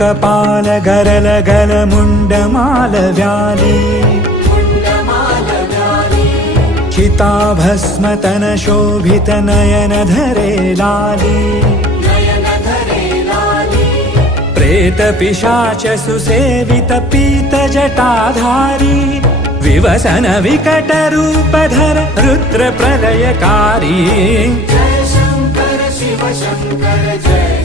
कपाल गरल गल मुंडमाल व्याली चिताभस्म तन शोभित नयन धरे लाली प्रेत पिशाच सुसेवित पीत जटाधारी विवसन विकट रूपधर रुद्र प्रलयकारी जय शंकर शिव शंकर जय